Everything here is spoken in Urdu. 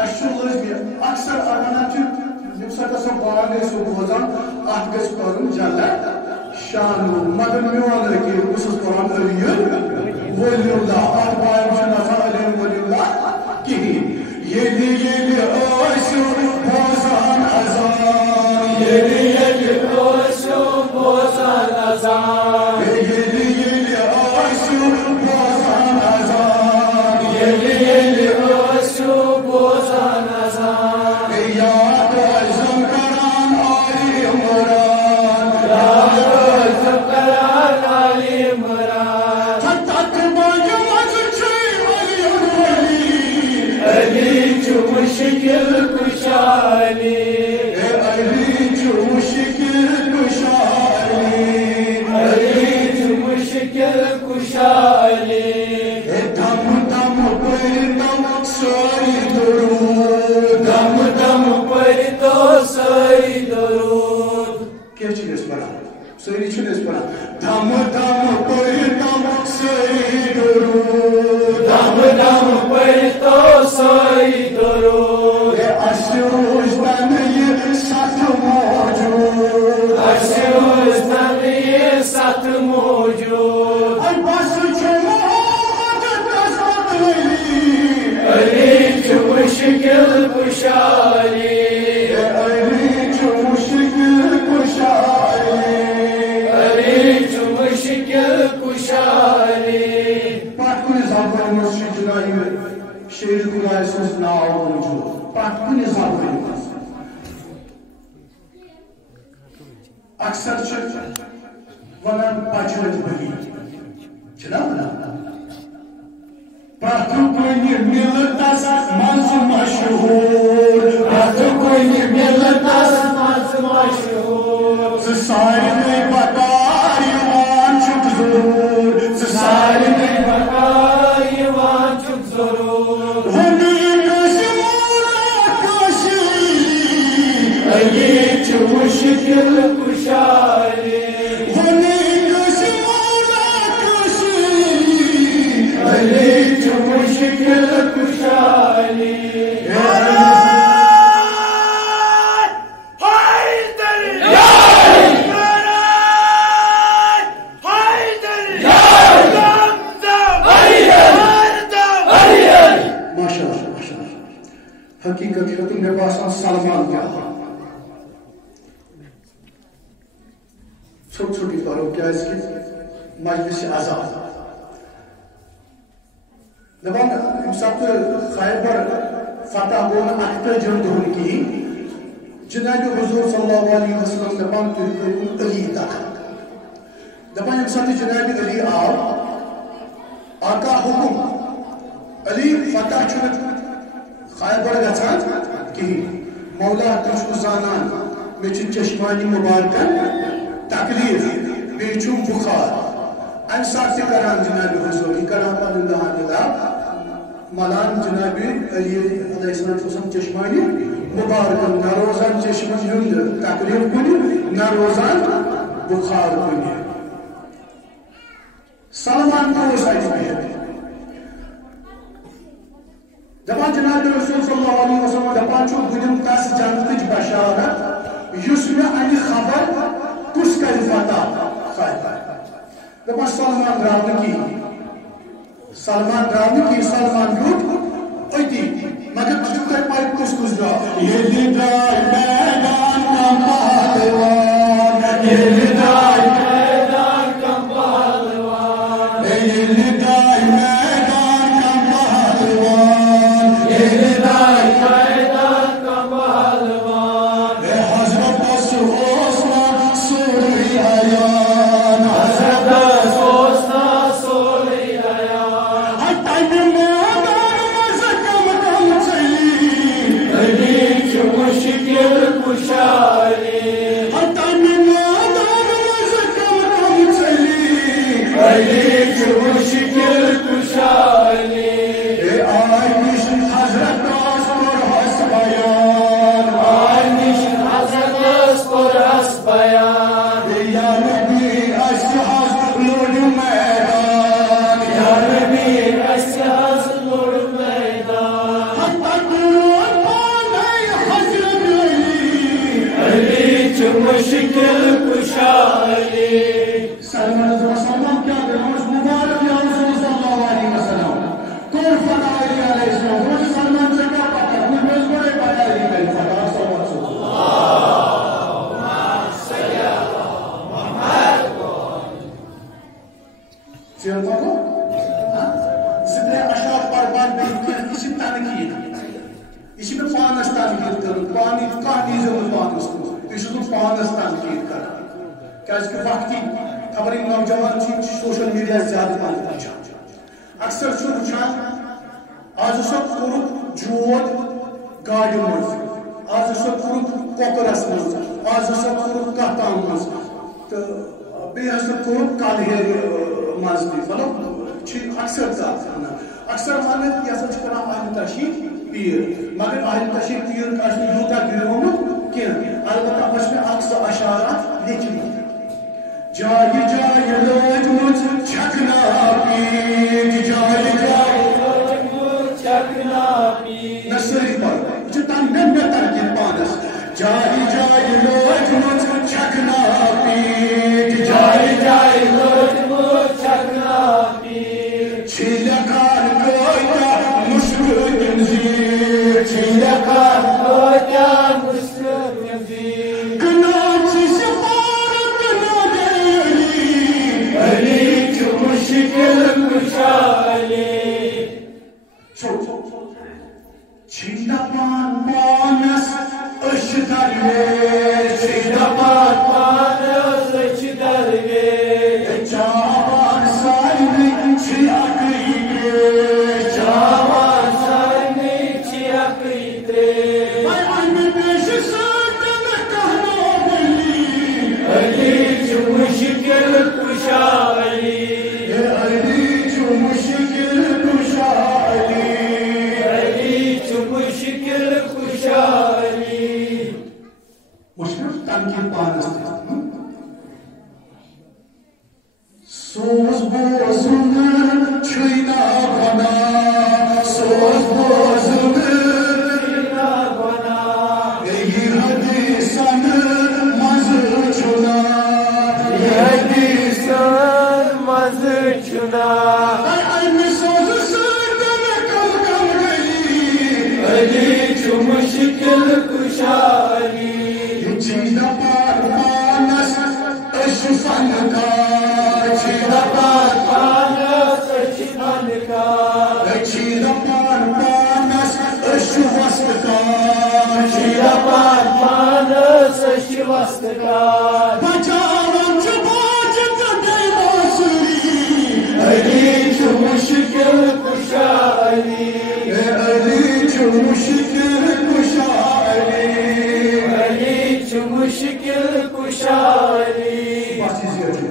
اکثر سو بانگ بوزان ات گھس جل شانو مگر میون رکیب بس قرآن علی ولی اللہ ات بائن نسان علی ولی اللہ کہین بوزان اذان بوزان اذان اکثر ونان بچت بلی پرت کنہ ملتس مز مشہور سارے بکار چھک ضرور سارے بکار چھک ضرور مشکل کشائی مشکل کشائی حقیقت میں باسان سلمان کیا چھوٹ چھوٹی کرو کیا اس کی مجلس آزاد دبان سب خیبر فتح گون اکتر جلدون کی جناب حضور صلی اللہ علیہ وسلم دبان ترکون علی تک دبان سب جناب علی آقا حکم علی فتح چھوٹ خیبر گھان کہین مولا تشکو زانان میں چشمانی مبارکن تکلیف بیچو بخار ان ساتھ کران جناب حضور کی کران پان اللہ علیہ ملان جناب علی علیہ السلام چشمانی مبارکن نہ روزان چشمانی ہند تکلیف کنی نہ روزان بخار کنی سلمان کو سائز میں دپان جناب رسول صلی اللہ علیہ وسلم دپان چھو گنم تاس جنتج بشارت یس میں انی خبر کس کر فتح خیبر دپان سلمان راون کی سلمان روٹ ایتی مگر چھو کر پائی کس جا یہ لدائی میدان کم پہلوان یہ لدائی میدان کم پہلوان یہ لدائی میدان کم پہلوان حضرت یہ میں پانس تنقید کروں پانی کہانی ضرور پانس کو تو پانس تنقید کران کہ وقتی خبر نوجوان سوشل میڈیا زیادہ پہن وچان اکثر وچان آج سا کورک جود گاڑی مز آج سا کورک کوکرس مز آج سا کورک کتان مز تو بیٚیہِ ہسا کورک کلہیر مز مطلب اکثر اکثر ونان یہ ہسا کران اہل تشریف پیر مگر اہل تشریف پیر یوتاہ گرمت کی البتہ بس میں اکثر اشارات لیکھمت جائے جائے لوجمت چھکنا پیر جائے جائے لوجمت چھکنا پیر نصری پر جتان میں ترکیب پانس جائے جائے لوجمت چھکنا پیر جائے جائے لوجمت چھکنا پیر چھلکار کوئیتا مشکل تنزیر چھلکار کوئیتا مشکل تنزیر کنام سے سفارت نہ دے علی جو مشکل کشا علی چھنڈا پان پانس اشتر گے چھنڈا پان پانس اشتر گے چاوان سائنی چھیاکی گے چاوان سائنی چھیاکی گے میں ان پیش ساتن کہنا بلی علی جو مشکل کشا علی علی جو مشکل کشا علی علی جو مشکل کشا علی مشکل تنقید پانس سوز بوزن چھینا بنا سوز بوزن چھینا بنا یہ حدیثن مز چھنا یہ حدیثن مز چھنا این سوز سردن کل کل گئی علی جو مشکل کشا علی یہ چھینا پار پانس اشفن کا چھینا پار پانس اشفن کا چھینا پار پانس اشوست کا چھینا پار پانس اشوست کا بچاوان جو باجت گئی باسری علی جو مشکل کشا علی علی جو مشکل کشا علی علی جو مشکل کشا علی